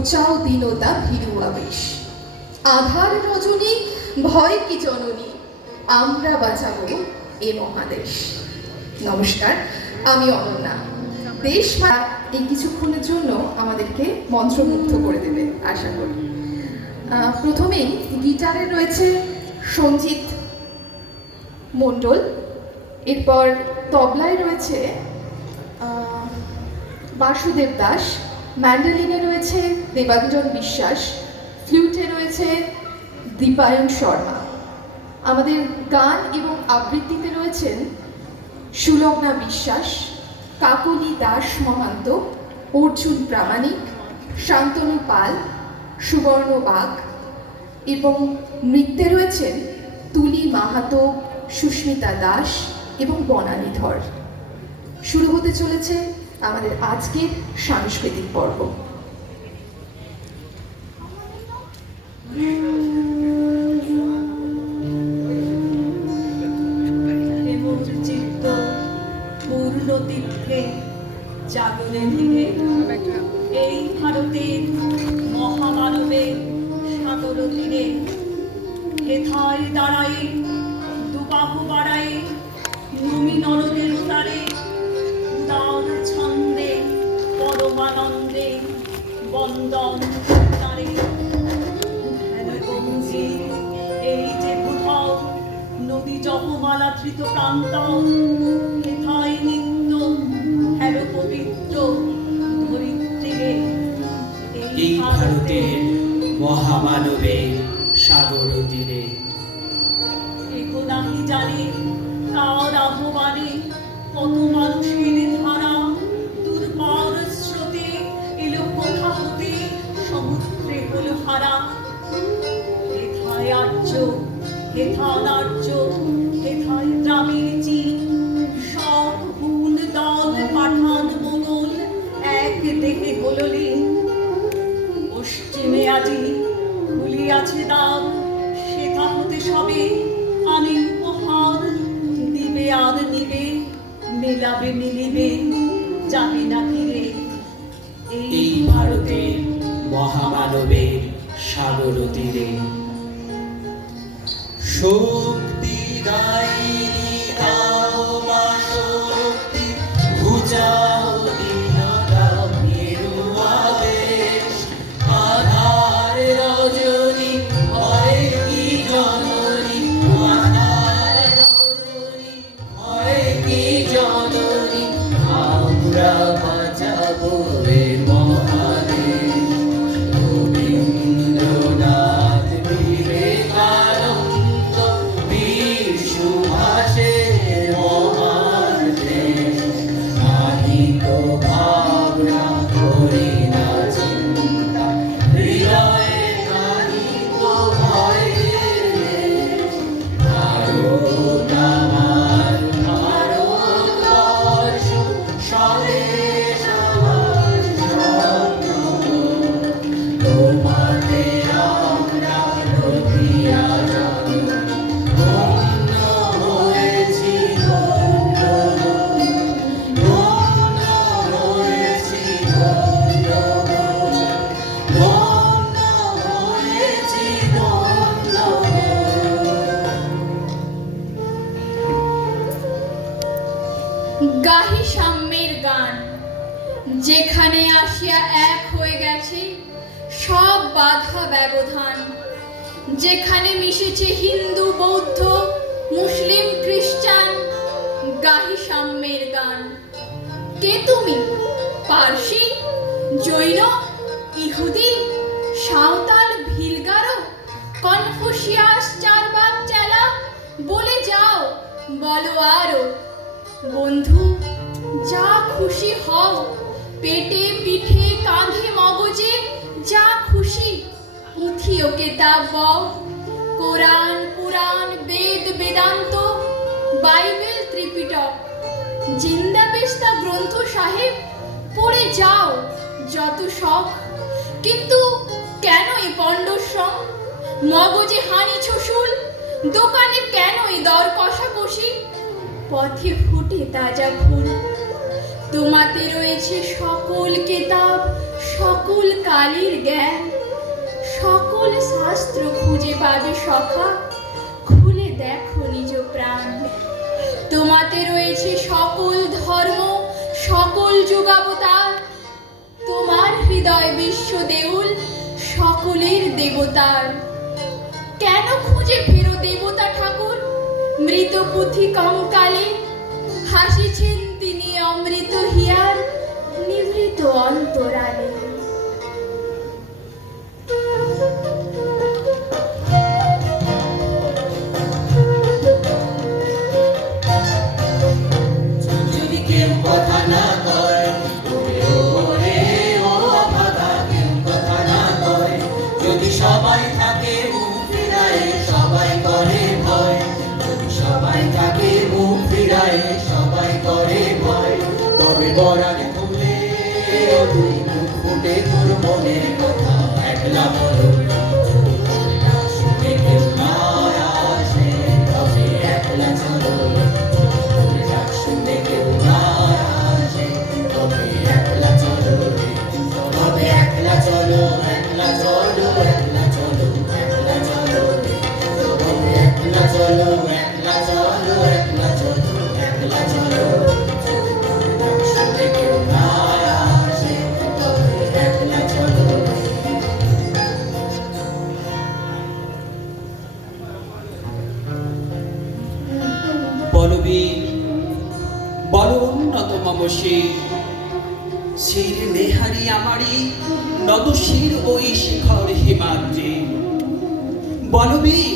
ঘোচাও দীনতা ভীরু আবেশ। আধার রজনী ভয় কি জননী, আমরা বাঁচাবো এ মহাদেশ। নমস্কার, আমি অনন্যা। দেশ এই কিছুক্ষণের জন্য আমাদেরকে মন্ত্রমুগ্ধ করে দেবে আশা করি। প্রথমেই গিটারে রয়েছে সঞ্জিত মণ্ডল, এরপর তবলায় রয়েছে বাসুদেব দাস, ম্যান্ডোলিনে রয়েছে দেবাঞ্জন বিশ্বাস, ফ্লুটে রয়েছে দীপায়ন শর্মা। আমাদের গান এবং আবৃত্তিতে রয়েছেন সুলগ্না বিশ্বাস, কাকলি দাস মহান্ত, অর্জুন প্রামাণিক, শান্তনু পাল, সুবর্ণ বাগ, এবং নৃত্যে রয়েছেন তুলি মাহাতো, সুস্মিতা দাস এবং বনানী ধর। শুরু হতে চলেছে আমাদের আজকের সাংস্কৃতিক পর্ব। জাগরে ধীরে এই ভারতের মহামানবের সাগর তীরে হেথায় দাঁড়াই দুবাহু বাড়াই নমি নরদের উতারে উদার ছন্দে পরমানন্দে বন্দন তারে ধ্যানগম্ভী এই যে ভূধর নদী জপমালা ধৃত প্রান্ত হেথায় নিত্য হ্যালো পবিত্র ধরিত্রীরে এই ভারতের মহামানবের সাগর তীরে একদাহি জানে কার আহ্বানে কত মানুষের ধারা দুর্বার স্রোতে এলো কোথা হতে সমুদ্রে হলো হারা। হেথায় আর্য হেথা অনার্য হেথায় গ্রামের চিন, সব হুন দল পাঠান মোগল এক দেহে হলো লীন। পশ্চিমে আজি খুলিয়াছে দ্বার, সেথা হতে সবে আনে উপহার। দিবে আর নিবে, মেলাবে মিলিবে, যাবে না ফিরে এই ভারতের মহামানবের সাগর তীরে। শক্তি দায়িনী দাও মা শক্তি, ঘুচাও দীনতা ভীরু আবেশ। আধার রজনী ভয় কি জননী, আধার রজনী ভয় কি জননী, আমরা বাঁচাবো এ মহাদেশ। রবীন্দ্রনাথ বিবেকানন্দ বীর সুভাষের মহান দেশ। নাহি তো ভাবনা করি না চিন্তা, হৃদয়ে নাহি তো ভয়ের লেশ। ভারত আমার, ভারতবর্ষ স্বদেশ আমার স্বপ্ন। তোমাতে আমরা রথিয়া যাব, ধন্য হয়েছি ধন্য, ধন্য হয়েছি ধন্য, ধন্য হয়েছি ধন্য। গাহি সাম্যের গান, যেখানে আসিয়া এক হয়ে গেছে সব বাধা ব্যবধান, যেখানে মিশেছে হিন্দু বৌদ্ধ মুসলিম খ্রিস্টান। গাহি সাম্যের গান। কে তুমি? পার্সি, জৈন, ইহুদি, সাঁওতাল, ভিলগারো, কনফুসিয়াস, চারবাক চেলা, বলে যাও, বলো আরো। বন্ধু, যা খুশি হও, পেটে পিঠে কাঁধে মগজে যা খুশি পুঁথি ও কেতাব বও। কোরআন পুরাণ বেদ বেদান্ত বাইবেল ত্রিপিটক জিন্দা বেস্তা গ্রন্থ সাহেব পড়ে যাও যত শখ। কিন্তু কেন এই পণ্ডশ্রম? মগজে হানিছ শুল, দোকানে কেন এই দর কষাকষি? পথে ফুটে তাজা ফুল, তোমাতে রয়েছে সকল কেতাব, সকল কালের জ্ঞান, সকল শাস্ত্র খুঁজে পাবে সখা, খুলে দেখো নিজ প্রাণ। তোমাতে রয়েছে সকল ধর্ম, সকল যুগাবতার, তোমার হৃদয় বিশ্ব দেউল, সকলের দেবতার। কেন খুঁজে ফেরো দেবতা ঠাকুর মৃত পুঁথি কঙ্কালে? হাসিছেন তিনি অমৃত হিয়ার নিভৃত অন্তরালে। যদি কেউ কথা না কয়, ওরে ও অভাগা, কেউ কথা না কয়। যদি সবাই থাকে মুখ ফিরায়, সবাই করে ভয়। যদি সবাই থাকে মুখ ফিরায়, সবাই করে ভয়। তবে বরাগে খুলে তুই মুখ ফুটে তোর মনের কথা একলা বলো। শুনে কেউ না আসে, তবে একলা চলো। শুনে কেউ না আসে, তবে একলা চলো রে। তবে একলা চলো, একলা চলো, একলা চলো, একলা চলো রে। তবে একলা চলো, একলা চলো, একলা চলো, একলা চলো। শুনে কেউ না আসে, তবে একলা চলো রে। বলবীর বল উন্নত মম শির, শির নেহারি আমারি নত শির ওই শিখর হিমাদ্রি। বলবীর